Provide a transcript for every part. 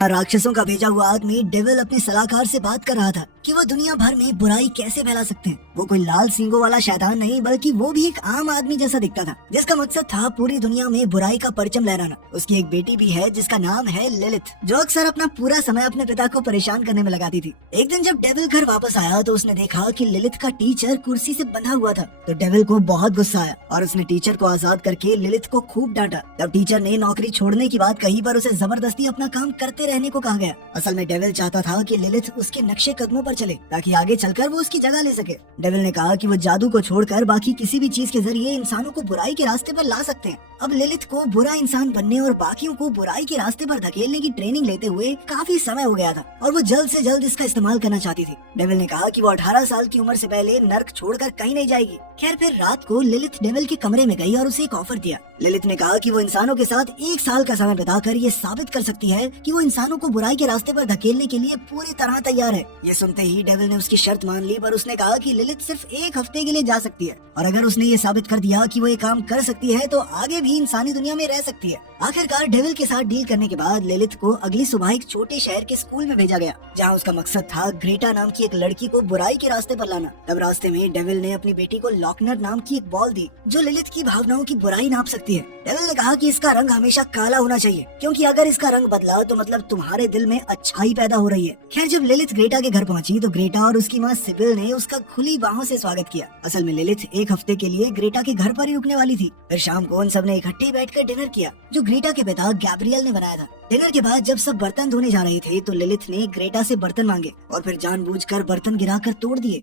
राक्षसों का भेजा हुआ आदमी डेविल अपने सलाहकार से बात कर रहा था कि वो दुनिया भर में बुराई कैसे फैला सकते हैं। वो कोई लाल सींगों वाला शैतान नहीं बल्कि वो भी एक आम आदमी जैसा दिखता था, जिसका मकसद था पूरी दुनिया में बुराई का परचम लहराना। उसकी एक बेटी भी है जिसका नाम है लिलिथ, जो अक्सर अपना पूरा समय अपने पिता को परेशान करने में लगाती थी। एक दिन जब डेविल घर वापस आया तो उसने देखा कि लिलिथ का टीचर कुर्सी से बंधा हुआ था। तो डेविल को बहुत गुस्सा आया और उसने टीचर को आजाद करके लिलिथ को खूब डांटा। तब टीचर ने नौकरी छोड़ने की बात कही पर उसे जबरदस्ती अपना काम करते रहने को कहा गया। असल में डेविल चाहता था कि लिलिथ उसके नक्शे कदमों पर चले ताकि आगे चलकर वो उसकी जगह ले सके। डेविल ने कहा कि वो जादू को छोड़कर बाकी किसी भी चीज के जरिए इंसानों को बुराई के रास्ते पर ला सकते हैं। अब लिलिथ को बुरा इंसान बनने और बाकियों को बुराई के रास्ते पर धकेलने की ट्रेनिंग लेते हुए काफी समय हो गया था और वो जल्द से जल्द इसका इस्तेमाल करना चाहती थी। डेविल ने कहा कि वो 18 साल की उम्र से पहले नर्क छोड़कर कहीं नहीं जाएगी। खैर फिर रात को लिलिथ डेविल के कमरे में गई और उसे एक ऑफर दिया। लिलिथ ने कहा कि वो इंसानों के साथ 1 साल का समय बिताकर ये साबित कर सकती है कि वो इंसानों को बुराई के रास्ते पर धकेलने के लिए पूरी तरह तैयार है। ये सुनते ही डेविल ने उसकी शर्त मान ली, पर उसने कहा कि लिलिथ सिर्फ 1 हफ्ते के लिए जा सकती है और अगर उसने ये साबित कर दिया कि वो ये काम कर सकती है तो आगे भी इंसानी दुनिया में रह सकती है। आखिरकार डेविल के साथ डील करने के बाद लिलिथ को अगली सुबह एक छोटे शहर के स्कूल में भेजा गया, जहाँ उसका मकसद था ग्रेटा नाम की एक लड़की को बुराई के रास्ते पर लाना। तब रास्ते में डेविल ने अपनी बेटी को लॉकनर नाम की एक बॉल दी जो लिलिथ की भावनाओं की बुराई नाप सकती है। डेविल ने कहा कि इसका रंग हमेशा काला होना चाहिए, क्योंकि अगर इसका रंग बदला तो मतलब तुम्हारे दिल में अच्छाई पैदा हो रही है। खैर जब लिलिथ ग्रेटा के घर पहुंची तो ग्रेटा और उसकी माँ सिबिल ने उसका खुली बाहों से स्वागत किया। असल में लिलिथ 1 हफ्ते के लिए ग्रेटा के घर पर ही रुकने वाली थी। फिर शाम को उन सब ने इकट्ठे बैठकर डिनर किया जो ग्रेटा के पिता गैब्रियल ने बनाया था। डिनर के बाद जब सब बर्तन धोने जा रहे थे तो लिलिथ ने ग्रेटा से बर्तन मांगे और फिर जानबूझकर बर्तन गिराकर तोड़ दिए।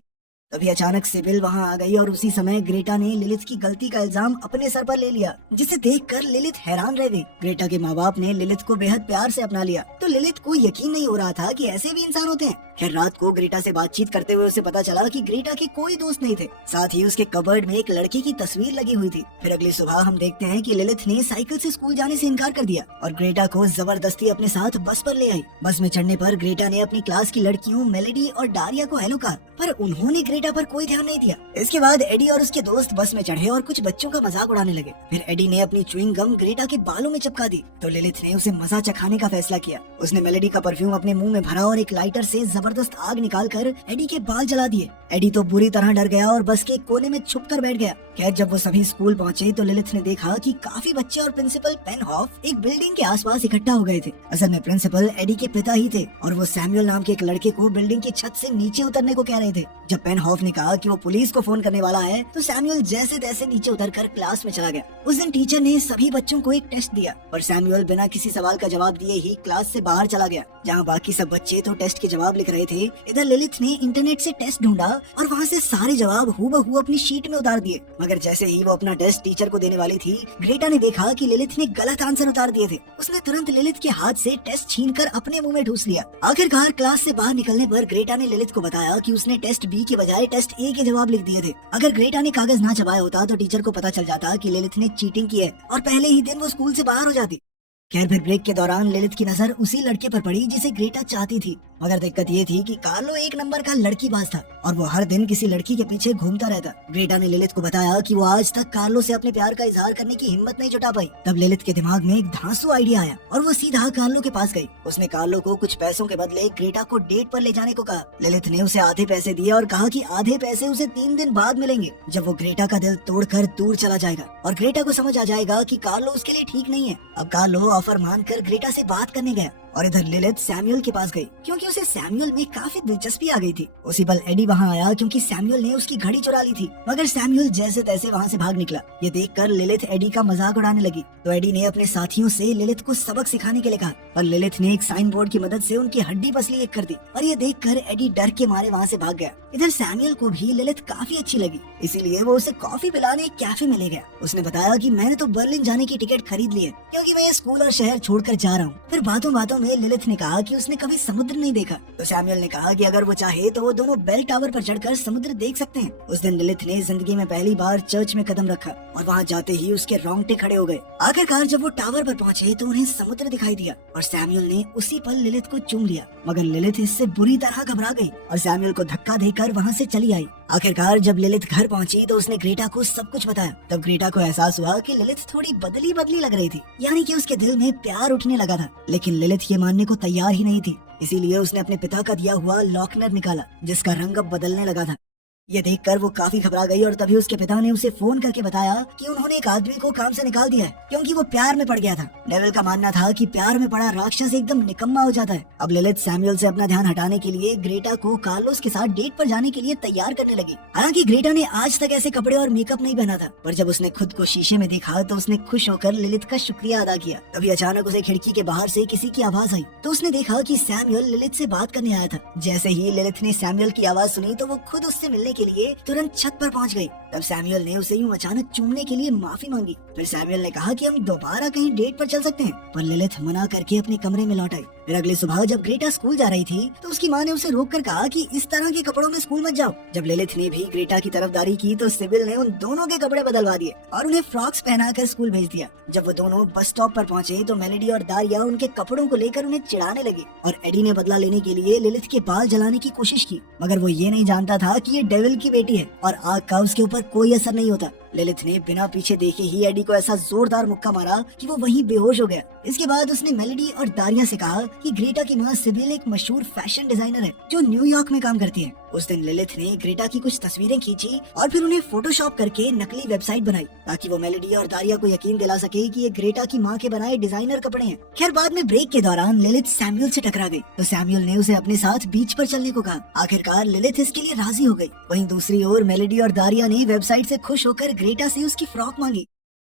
तभी अचानक सिबिल वहां आ गई और उसी समय ग्रेटा ने लिलिथ की गलती का इल्जाम अपने सर पर ले लिया, जिसे देखकर लिलिथ हैरान रह गई। ग्रेटा के माँ बाप ने लिलिथ को बेहद प्यार से अपना लिया तो लिलिथ को यकीन नहीं हो रहा था कि ऐसे भी इंसान होते हैं। खैर रात को ग्रेटा से बातचीत करते हुए उसे पता चला कि ग्रेटा के कोई दोस्त नहीं थे, साथ ही उसके कबर्ड में एक लड़के की तस्वीर लगी हुई थी। फिर अगली सुबह हम देखते हैं कि लिलिथ ने साइकिल से स्कूल जाने से इनकार कर दिया और ग्रेटा को जबरदस्ती अपने साथ बस पर ले आई। बस में चढ़ने पर ग्रेटा ने अपनी क्लास की लड़कियों मेलेडी और डारिया को हेलो कहा, पर उन्होंने ग्रेटा पर कोई ध्यान नहीं दिया। इसके बाद एडी और उसके दोस्त बस में चढ़े और कुछ बच्चों का मजाक उड़ाने लगे। फिर एडी ने अपनी च्युइंग गम ग्रेटा के बालों में चिपका दी तो लिलिथ ने उसे मजा चखाने का फैसला किया। उसने मेलेडी का परफ्यूम अपने मुंह में भरा और एक लाइटर से जबरदस्त आग निकालकर एडी के बाल जला दिए। एडी तो बुरी तरह डर गया और बस के कोने में छुप कर बैठ गया। खैर जब वो सभी स्कूल पहुंचे तो लिलिथ ने देखा कि काफी बच्चे और प्रिंसिपल पेनहॉफ एक बिल्डिंग के आसपास इकट्ठा हो गए थे। असल में प्रिंसिपल एडी के पिता ही थे और वो सैमुअल नाम के एक लड़के को बिल्डिंग की छत से नीचे उतरने को कह रहे थे। जब पेनहॉफ ने कहा कि वो पुलिस को फोन करने वाला है तो सैमुअल जैसे तैसे नीचे उतरकर क्लास में चला गया। उस दिन टीचर ने सभी बच्चों को एक टेस्ट दिया और सैमुअल बिना किसी सवाल का जवाब दिए ही क्लास से बाहर चला गया। जहाँ बाकी सब बच्चे तो टेस्ट के जवाब लिख रहे थे, इधर लिलिथ ने इंटरनेट से टेस्ट ढूंढा और वहाँ से सारे जवाब हूबहू अपनी शीट में उतार दिए। मगर जैसे ही वो अपना टेस्ट टीचर को देने वाली थी, ग्रेटा ने देखा कि लिलिथ ने गलत आंसर उतार दिए थे। उसने तुरंत लिलिथ के हाथ से टेस्ट छीनकर अपने मुंह में ठूस लिया। आखिरकार क्लास से बाहर निकलने पर ग्रेटा ने लिलिथ को बताया कि उसने टेस्ट बी के बजाय टेस्ट ए के जवाब लिख दिए थे। अगर ग्रेटा ने कागज ना छपाया होता तो टीचर को पता चल जाता कि लिलिथ ने चीटिंग की है और पहले ही दिन वो स्कूल से बाहर हो जाती। खैर फिर ब्रेक के दौरान लिलिथ की नजर उसी लड़के पर पड़ी जिसे ग्रेटा चाहती थी, मगर दिक्कत ये थी कि कार्लो 1 नंबर का लड़कीबाज था और वो हर दिन किसी लड़की के पीछे घूमता रहता। ग्रेटा ने लिलिथ को बताया कि वो आज तक कार्लो से अपने प्यार का इजहार करने की हिम्मत नहीं जुटा पाई। तब लिलिथ के दिमाग में एक धांसू आइडिया आया और वो सीधा कार्लो के पास गई। उसने कार्लो को कुछ पैसों के बदले ग्रेटा को डेट पर ले जाने को कहा। लिलिथ ने उसे आधे पैसे दिए और कहा कि आधे पैसे उसे 3 दिन बाद मिलेंगे, जब वो ग्रेटा का दिल तोड़कर दूर चला जाएगा और ग्रेटा को समझ आ जाएगा कि कार्लो उसके लिए ठीक नहीं है। अब कार्लो ऑफर मानकर ग्रेटा से बात करने गया और इधर लिलिथ सैमुअल के पास गई क्योंकि उसे सैमुअल में काफी दिलचस्पी आ गई थी। उसी पल एडी वहाँ आया क्योंकि सैमुअल ने उसकी घड़ी चुरा ली थी, मगर सैमुअल जैसे तैसे वहाँ से भाग निकला। ये देखकर लिलिथ एडी का मजाक उड़ाने लगी तो एडी ने अपने साथियों से लिलिथ को सबक सिखाने के लिए कहा, पर लिलिथ ने एक साइन बोर्ड की मदद से उनकी हड्डी पसली एक कर दी और ये देखकर एडी डर के मारे वहाँ से भाग गया। इधर सैमुअल को भी लिलिथ काफी अच्छी लगी, इसीलिए वो उसे कॉफी पिलाने एक कैफे में ले गया। उसने बताया कि मैंने तो बर्लिन जाने की टिकट खरीद ली है क्योंकि मैं स्कूल और शहर छोड़कर जा रहा हूँ। फिर बातों बातों में लिलिथ ने कहा कि उसने कभी समुद्र नहीं देखा तो सैमुअल ने कहा कि अगर वो चाहे तो वो दोनों बेल टावर पर चढ़कर समुद्र देख सकते हैं। उस दिन लिलिथ ने जिंदगी में पहली बार चर्च में कदम रखा और वहाँ जाते ही उसके रोंगटे खड़े हो गए। आखिरकार जब वो टावर पर पहुँचे तो उन्हें समुद्र दिखाई दिया और सैमुअल ने उसी पल लिलिथ को चूम लिया, मगर लिलिथ इससे बुरी तरह घबरा गई और सैमुअल को धक्का देकर वहाँ से चली आई। आखिरकार जब लिलिथ घर पहुंची तो उसने ग्रेटा को सब कुछ बताया। तब ग्रेटा को एहसास हुआ कि लिलिथ थोड़ी बदली बदली लग रही थी, यानी कि उसके दिल में प्यार उठने लगा था। लेकिन लिलिथ ये मानने को तैयार ही नहीं थी, इसीलिए उसने अपने पिता का दिया हुआ लॉकनर निकाला जिसका रंग अब बदलने लगा था। ये देखकर वो काफी घबरा गई और तभी उसके पिता ने उसे फोन करके बताया कि उन्होंने एक आदमी को काम से निकाल दिया है क्योंकि वो प्यार में पड़ गया था। डेविल का मानना था कि प्यार में पड़ा राक्षस एकदम निकम्मा हो जाता है। अब लिलिथ सैमुअल से अपना ध्यान हटाने के लिए ग्रेटा को कार्लोस के साथ डेट पर जाने के लिए तैयार करने लगी। हालांकि ग्रेटा ने आज तक ऐसे कपड़े और मेकअप नहीं पहना था, पर जब उसने खुद को शीशे में देखा तो उसने खुश होकर लिलिथ का शुक्रिया अदा किया। तभी अचानक उसे खिड़की के बाहर से किसी की आवाज आई तो उसने देखा कि सैमुअल लिलिथ से बात करने आया था। जैसे ही लिलिथ ने सैमुअल की आवाज सुनी तो वो खुद उससे मिलने के लिए तुरंत छत पर पहुंच गई। तब सैमुअल ने उसे यूं अचानक चूमने के लिए माफी मांगी। फिर सैमुअल ने कहा कि हम दोबारा कहीं डेट पर चल सकते हैं, पर लिलिथ मना करके अपने कमरे में लौट आई। फिर अगली सुबह जब ग्रेटा स्कूल जा रही थी तो उसकी माँ ने उसे रोककर कहा कि इस तरह के कपड़ों में स्कूल मत जाओ। जब लिलिथ ने भी ग्रेटा की तरफदारी की तो सिबिल ने उन दोनों के कपड़े बदलवा दिए और उन्हें फ्रॉक्स पहनाकर स्कूल भेज दिया। जब वो दोनों बस स्टॉप पर पहुंचे तो मेलेडी और दारिया उनके कपड़ों को लेकर उन्हें चिढ़ाने लगी और एडी ने बदला लेने के लिए लिलिथ के बाल जलाने की कोशिश की, मगर वो ये नहीं जानता था कि ये डेविल की बेटी है और आग का उसके ऊपर कोई असर नहीं होता। लिलिथ ने बिना पीछे देखे ही एडी को ऐसा जोरदार मुक्का मारा कि वो वहीं बेहोश हो गया। इसके बाद उसने मेलेडी और दारिया से कहा कि ग्रेटा की माँ सिबिल एक मशहूर फैशन डिजाइनर है जो न्यूयॉर्क में काम करती है। उस दिन लिलिथ ने ग्रेटा की कुछ तस्वीरें खींची और फिर उन्हें फोटोशॉप करके नकली वेबसाइट बनाई ताकि वो मेलेडी और दारिया को यकीन दिला सके कि ये ग्रेटा की माँ के बनाए डिजाइनर कपड़े हैं। खैर बाद में ब्रेक के दौरान लिलिथ सैमुअल से टकरा गई तो सैमुअल ने उसे अपने साथ बीच पर चलने को कहा। आखिरकार लिलिथ इसके लिए राजी हो गई। वहीं दूसरी ओर मेलेडी और दारिया ने वेबसाइट से खुश होकर ग्रेटा से उसकी फ्रॉक मांगी।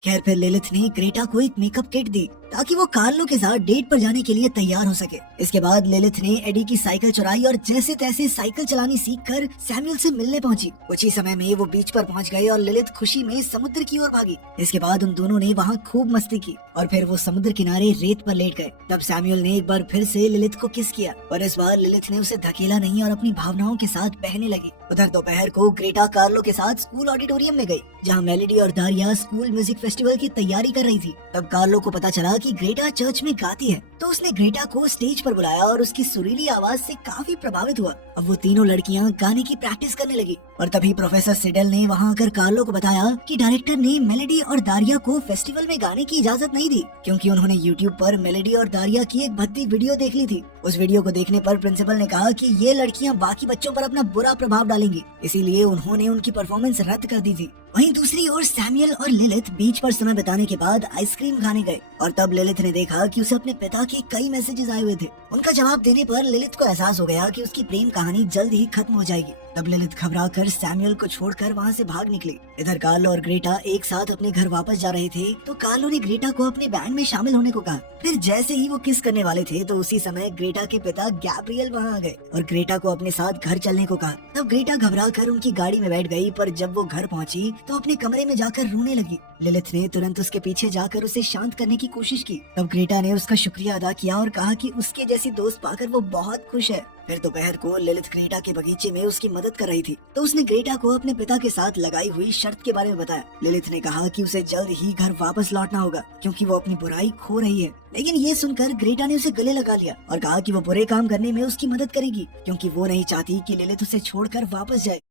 खैर फिर लिलिथ ने ग्रेटा को एक मेकअप किट दी ताकि वो कार्लो के साथ डेट पर जाने के लिए तैयार हो सके। इसके बाद लिलिथ ने एडी की साइकिल चुराई और जैसे तैसे साइकिल चलानी सीखकर सैमुअल से मिलने पहुंची। कुछ ही समय में वो बीच पर पहुंच गए और लिलिथ खुशी में समुद्र की ओर भागी। इसके बाद उन दोनों ने वहां खूब मस्ती की और फिर वो समुद्र किनारे रेत पर लेट गए। तब सैमुअल ने एक बार फिर से लिलिथ को किस किया, पर इस बार लिलिथ ने उसे धकेला नहीं और अपनी भावनाओं के साथ बहने लगी। उधर दोपहर को ग्रेटा कार्लो के साथ स्कूल ऑडिटोरियम में गई जहाँ मेलेडी और दारिया स्कूल म्यूजिक फेस्टिवल की तैयारी कर रही थी। तब कार्लो को पता चला कि ग्रेटा चर्च में गाती है तो उसने ग्रेटा को स्टेज पर बुलाया और उसकी सुरीली आवाज से काफी प्रभावित हुआ। अब वो तीनों लड़कियां गाने की प्रैक्टिस करने लगी और तभी प्रोफेसर सिडल ने वहां आकर कार्लो को बताया कि डायरेक्टर ने मेलेडी और दारिया को फेस्टिवल में गाने की इजाजत नहीं दी क्योंकि उन्होंने यूट्यूब पर मेलेडी और दारिया की एक भद्दी वीडियो देख ली थी। उस वीडियो को देखने पर प्रिंसिपल ने कहा कि ये लड़कियां बाकी बच्चों पर अपना बुरा प्रभाव डालेंगी, इसीलिए उन्होंने उनकी परफॉर्मेंस रद्द कर दी थी। वहीं दूसरी ओर सैमुअल और लिलिथ बीच पर समय बिताने के बाद आइसक्रीम खाने गए और तब लिलिथ ने देखा कि उसे अपने पिता के कई मैसेजेस आए हुए थे। उनका जवाब देने पर लिलिथ को एहसास हो गया कि उसकी प्रेम कहानी जल्द ही खत्म हो जाएगी। तब लिलिथ घबराकर सैमुअल को छोड़कर वहाँ से भाग निकली। इधर कार्लो और ग्रेटा एक साथ अपने घर वापस जा रहे थे तो कार्लो ने ग्रेटा को अपने बैंड में शामिल होने को कहा। फिर जैसे ही वो किस करने वाले थे तो उसी समय ग्रेटा के पिता गैब्रियल वहाँ आ गए और ग्रेटा को अपने साथ घर चलने को कहा। तब ग्रेटा घबराकर उनकी गाड़ी में बैठ गई, पर जब वो घर पहुंची तो अपने कमरे में जाकर रोने लगी। लिलिथ ने तुरंत उसके पीछे जाकर उसे शांत करने की कोशिश की। तब ग्रेटा ने उसका शुक्रिया अदा किया और कहा कि उसके जैसी दोस्त पाकर वो बहुत खुश है। फिर दोपहर को लिलिथ ग्रेटा के बगीचे में उसकी मदद कर रही थी तो उसने ग्रेटा को अपने पिता के साथ लगाई हुई शर्त के बारे में बताया। लिलिथ ने कहा कि उसे जल्द ही घर वापस लौटना होगा क्योंकि वो अपनी बुराई खो रही है। लेकिन ये सुनकर ग्रेटा ने उसे गले लगा लिया और कहा कि वो बुरे काम करने में उसकी मदद करेगी क्योंकि वो नहीं चाहती कि लिलिथ उसे छोड़कर वापस जाए।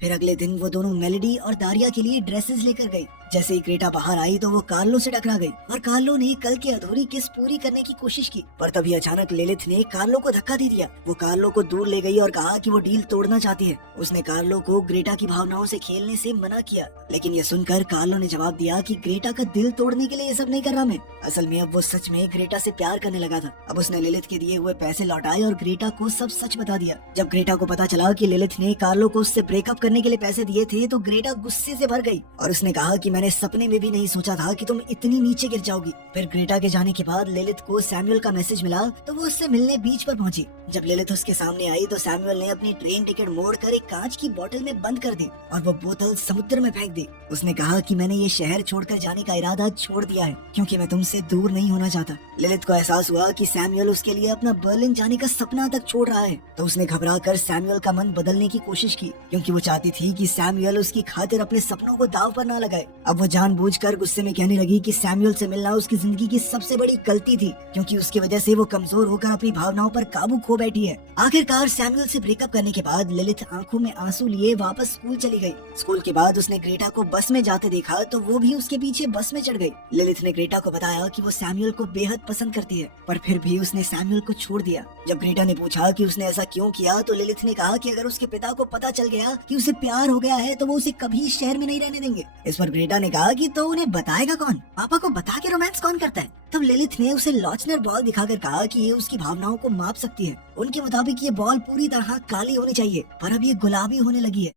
फिर अगले दिन वो दोनों मेलेडी और दारिया के लिए ड्रेसेस लेकर गई। जैसे ही ग्रेटा बाहर आई तो वो कार्लो से टकरा गई और कार्लो ने कल की अधूरी किस पूरी करने की कोशिश की, पर तभी अचानक लिलिथ ने कार्लो को धक्का दे दिया। वो कार्लो को दूर ले गई और कहा कि वो डील तोड़ना चाहती है। उसने कार्लो को ग्रेटा की भावनाओं से खेलने से मना किया, लेकिन ये सुनकर कार्लो ने जवाब दिया कि ग्रेटा का दिल तोड़ने के लिए ये सब नहीं कर रहा मैं। असल में अब वो सच में ग्रेटा से प्यार करने लगा था। अब उसने लिलिथ के दिए हुए पैसे लौटाए और ग्रेटा को सब सच बता दिया। जब ग्रेटा को पता चला कि लिलिथ ने कार्लो को उससे ब्रेकअप करने के लिए पैसे दिए थे तो ग्रेटा गुस्से से भर गई और उसने कहा कि मैंने सपने में भी नहीं सोचा था कि तुम इतनी नीचे गिर जाओगी। फिर ग्रेटा के जाने के बाद लिलिथ को सैमुअल का मैसेज मिला तो वो उससे मिलने बीच पर पहुंची। जब लिलिथ उसके सामने आई तो सैमुअल ने अपनी ट्रेन टिकट मोड़कर एक कांच की बोतल में बंद कर दी और वो बोतल समुद्र में फेंक दी। उसने कहा कि मैंने ये शहर छोड़कर जाने का इरादा छोड़ दिया है क्योंकि मैं तुमसे दूर नहीं होना चाहता। लिलिथ को एहसास हुआ कि सैमुअल उसके लिए अपना बर्लिन जाने का सपना तक छोड़ रहा है तो उसने घबराकर सैमुअल का मन बदलने की कोशिश की क्योंकि वो चाहती थी कि सैमुअल उसकी खातिर अपने सपनों को दाव पर ना लगाए। अब वो जानबूझकर गुस्से में कहने लगी कि सैमुअल से मिलना उसकी जिंदगी की सबसे बड़ी गलती थी, क्योंकि उसकी वजह से वो कमजोर होकर अपनी भावनाओं पर काबू खो बैठी है। आखिरकार सैमुअल से ब्रेकअप करने के बाद लिलिथ आंखों में आंसू लिए वापस स्कूल चली गई। स्कूल के बाद उसने ग्रेटा को बस में जाते देखा तो वो भी उसके पीछे बस में चढ़ गई। लिलिथ ने ग्रेटा को बताया कि वो सैमुअल को बेहद पसंद करती है, पर फिर भी उसने सैमुअल को छोड़ दिया। जब ग्रेटा ने पूछा कि उसने ऐसा क्यों किया तो लिलिथ ने कहा कि अगर उसके पिता को पता चल गया कि उसे प्यार हो गया है तो वो उसे कभी शहर में नहीं रहने देंगे। इस पर ग्रेटा ने कहा कि तो उन्हें बताएगा कौन, पापा को बता के रोमांस कौन करता है। तब लिलिथ ने उसे लॉचनर बॉल दिखाकर कहा कि ये उसकी भावनाओं को माप सकती है। उनके मुताबिक ये बॉल पूरी तरह काली होनी चाहिए, पर अब ये गुलाबी होने लगी है।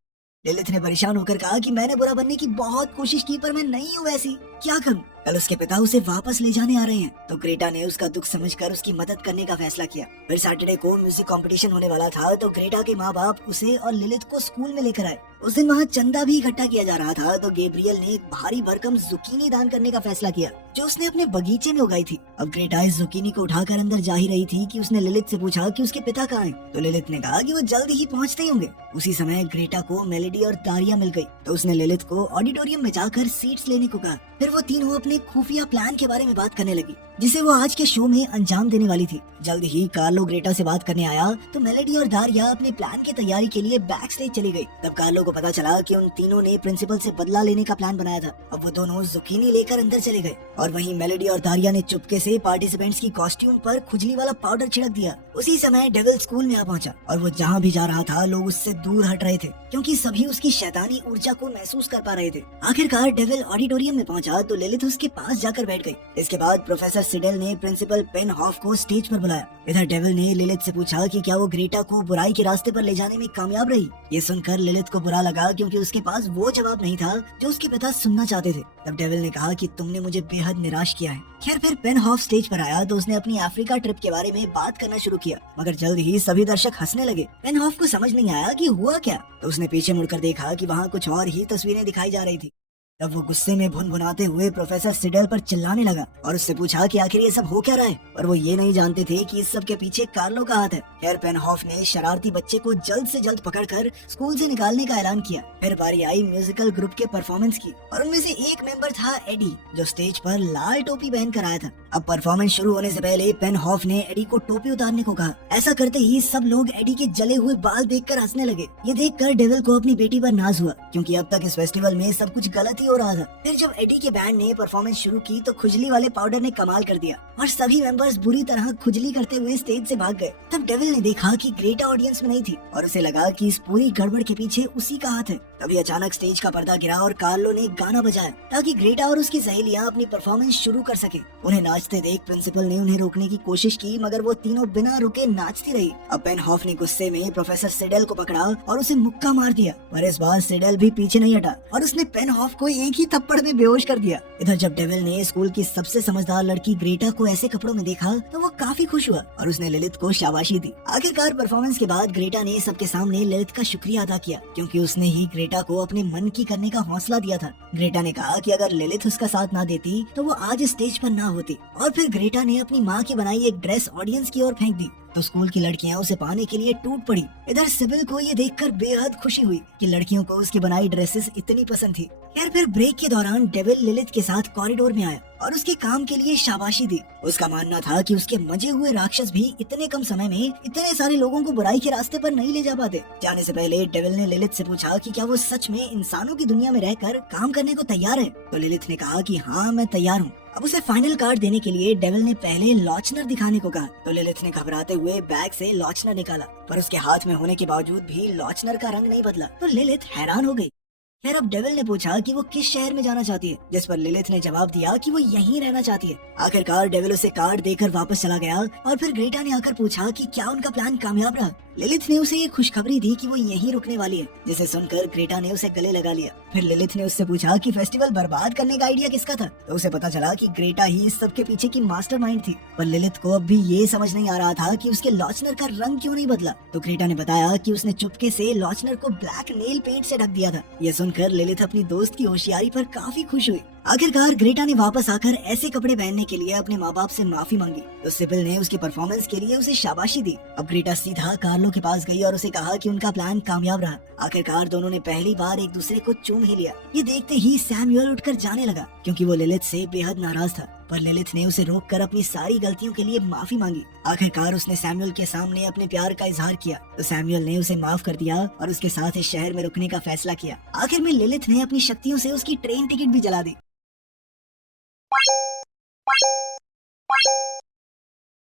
लिलिथ ने परेशान होकर कहा कि मैंने बुरा बनने की बहुत कोशिश की पर मैं नहीं हूँ ऐसी, क्या करूँ। कल उसके पिता उसे वापस ले जाने आ रहे हैं, तो ग्रेटा ने उसका दुख समझकर उसकी मदद करने का फैसला किया। फिर सैटरडे को म्यूजिक कंपटीशन होने वाला था, तो ग्रेटा के माँ बाप उसे और लिलिथ को स्कूल में लेकर आए। उस दिन वहाँ चंदा भी इकट्ठा किया जा रहा था, तो गैब्रियल ने एक भारी भरकम जुकीनी दान करने का फैसला किया जो उसने अपने बगीचे में उगाई थी। अब ग्रेटा इस जुकीनी को उठाकर अंदर जा ही रही थी कि उसने लिलिथ से पूछा कि उसके पिता कहाँ हैं, तो लिलिथ ने कहा कि वो जल्द ही पहुँचते ही होंगे। उसी समय ग्रेटा को मेलेडी और दारिया मिल गई, तो उसने लिलिथ को ऑडिटोरियम में जाकर सीट्स लेने को कहा। फिर वो तीनों अपने खुफिया प्लान के बारे में बात करने लगी, जिसे वो आज के शो में अंजाम देने वाली थी। जल्द ही कार्लो ग्रेटा से बात करने आया, तो मेलेडी और दारिया अपने प्लान की तैयारी के लिए बैक स्टेज चली गई। तब कार्लो को पता चला कि उन तीनों ने प्रिंसिपल से बदला लेने का प्लान बनाया था। अब वो दोनों जुकीनी लेकर अंदर चले गए, और वहीं मेलेडी और दारिया ने चुपके से पार्टिसिपेंट्स की कॉस्ट्यूम पर खुजली वाला पाउडर छिड़क दिया। उसी समय डेविल स्कूल में आ पहुंचा, और वो जहाँ भी जा रहा था लोग उससे दूर हट रहे थे, क्योंकि सभी उसकी शैतानी ऊर्जा को महसूस कर पा रहे थे। आखिरकार डेविल ऑडिटोरियम में पहुंचा तो लिलिथ उसके पास जाकर बैठ गई। इसके बाद प्रोफेसर सिडेल ने प्रिंसिपल पेनहॉफ को स्टेज पर बुलाया। इधर डेविल ने लिलिथ से पूछा कि क्या वो ग्रेटा को बुराई के रास्ते पर ले जाने में कामयाब रही। ये सुनकर लिलिथ को बुरा लगा, क्योंकि उसके पास वो जवाब नहीं था जो उसके पिता सुनना चाहते थे। तब डेविल ने कहा कि तुमने मुझे बेहद निराश किया है। खैर फिर पेनहॉफ स्टेज पर आया तो उसने अपनी अफ्रीका ट्रिप के बारे में बात करना शुरू किया, मगर जल्द ही सभी दर्शक हंसने लगे। पेनहॉफ को समझ नहीं आया कि हुआ क्या, तो उसने पीछे मुड़कर देखा कि वहाँ कुछ और ही तस्वीरें दिखाई जा रही थी। तब वो गुस्से में भुनभुनाते हुए प्रोफेसर सिडेल पर चिल्लाने लगा और उससे पूछा कि आखिर ये सब हो क्या रहा है। पर वो ये नहीं जानते थे कि इस सब के पीछे कार्लो का हाथ है। खैर पेनहॉफ ने शरारती बच्चे को जल्द से जल्द पकड़कर स्कूल से निकालने का ऐलान किया। फिर बारी आई म्यूजिकल ग्रुप के परफॉर्मेंस की, और उनमें से एक मेंबर था एडी, जो स्टेज पर लाल टोपी पहन कर आया था। अब परफॉर्मेंस शुरू होने से पहले पेनहॉफ ने एडी को टोपी उतारने को कहा। ऐसा करते ही सब लोग एडी के जले हुए बाल देखकर हंसने लगे। ये देखकर डेविल को अपनी बेटी पर नाज हुआ, क्योंकि अब तक इस फेस्टिवल में सब कुछ गलत ही हो रहा था। फिर जब एडी के बैंड ने परफॉर्मेंस शुरू की तो खुजली वाले पाउडर ने कमाल कर दिया, और सभी मेंबर्स बुरी तरह खुजली करते हुए स्टेज से भाग गए। तब डेविल ने देखा कि ग्रेटा ऑडियंस में नहीं थी, और उसे लगा कि इस पूरी गड़बड़ के पीछे उसी का हाथ है। तभी अचानक स्टेज का पर्दा गिरा और कार्लो ने गाना बजाया, ताकि ग्रेटा और उसकी सहेलियां अपनी परफॉर्मेंस शुरू कर सके। उन्हें नाचते देख प्रिंसिपल ने उन्हें रोकने की कोशिश की, मगर वो तीनों बिना रुके नाचती रही। अब पेनहॉफ ने गुस्से में प्रोफेसर सिडेल को पकड़ा और उसे मुक्का मार दिया, पर इस बार सिडेल भी पीछे नहीं हटा और उसने पेनहॉफ को एक ही थप्पड़ में बेहोश कर दिया। इधर जब डेविल ने स्कूल की सबसे समझदार लड़की ग्रेटा को ऐसे कपड़ों में देखा तो वो काफी खुश हुआ और उसने लिलिथ को शाबाशी दी। आखिरकार परफॉर्मेंस के बाद ग्रेटा ने सबके सामने लिलिथ का शुक्रिया अदा किया, क्योंकि उसने ही ग्रेटा को अपने मन की करने का हौसला दिया था। ग्रेटा ने कहा कि अगर लिलिथ उसका साथ ना देती तो वो आज स्टेज पर ना होती। और फिर ग्रेटा ने अपनी माँ की बनाई एक ड्रेस ऑडियंस की ओर फेंक दी, तो स्कूल की लड़कियां उसे पाने के लिए टूट पड़ी। इधर सिबिल को ये देखकर बेहद खुशी हुई कि लड़कियों को उसकी बनाई ड्रेसेस इतनी पसंद थी। यार फिर ब्रेक के दौरान डेविल लिलिथ के साथ कॉरिडोर में आया और उसके काम के लिए शाबाशी दी। उसका मानना था कि उसके मजे हुए राक्षस भी इतने कम समय में इतने सारे लोगों को बुराई के रास्ते पर नहीं ले जा पाते। जाने से पहले डेविल ने लिलिथ से पूछा कि क्या वो सच में इंसानों की दुनिया में रहकर काम करने को तैयार है, तो लिलिथ ने कहा कि हाँ मैं तैयार हूँ। अब उसे फाइनल कार्ड देने के लिए डेविल ने पहले लॉचनर दिखाने को कहा, तो लिलिथ ने घबराते हुए बैग से लॉचनर निकाला, पर उसके हाथ में होने के बावजूद भी लॉचनर का रंग नहीं बदला, तो लिलिथ हैरान हो गई। खैर अब डेविल ने पूछा कि वो किस शहर में जाना चाहती है, जिस पर लिलिथ ने जवाब दिया कि वो यहीं रहना चाहती है। आखिरकार डेविल उसे कार्ड देकर वापस चला गया और फिर ग्रेटा ने आकर पूछा कि क्या उनका प्लान कामयाब रहा। लिलिथ ने उसे ये खुशखबरी दी कि वो यहीं रुकने वाली है, जिसे सुनकर ग्रेटा ने उसे गले लगा लिया। फिर लिलिथ ने उससे पूछा कि फेस्टिवल बर्बाद करने का आइडिया किसका था, तो उसे पता चला कि ग्रेटा ही इस सब के पीछे की मास्टरमाइंड थी। पर लिलिथ को अब भी ये समझ नहीं आ रहा था कि उसके लॉचनर का रंग क्यों नहीं बदला। तो ग्रेटा ने बताया कि उसने चुपके से लॉचनर को ब्लैक नेल पेंट से ढक दिया था। ये सुनकर सुनकर लिलिथ अपनी दोस्त की होशियारी पर काफी खुश हुई। आखिरकार ग्रेटा ने वापस आकर ऐसे कपड़े पहनने के लिए अपने माँ बाप से माफी मांगी तो सिबिल ने उसकी परफॉर्मेंस के लिए उसे शाबाशी दी। अब ग्रेटा सीधा कार्लो के पास गई और उसे कहा कि उनका प्लान कामयाब रहा। आखिरकार दोनों ने पहली बार एक दूसरे को चूम ही लिया। ये देखते ही सैमुअल उठकर जाने लगा क्योंकि वो लिलिथ से बेहद नाराज था, पर लिलिथ ने उसे रोककर अपनी सारी गलतियों के लिए माफी मांगी। आखिरकार उसने सैमुअल के सामने अपने प्यार का इजहार किया तो सैमुअल ने उसे माफ कर दिया और उसके साथ इस शहर में रुकने का फैसला किया। आखिर में लिलिथ ने अपनी शक्तियों से उसकी ट्रेन टिकट भी जला दी।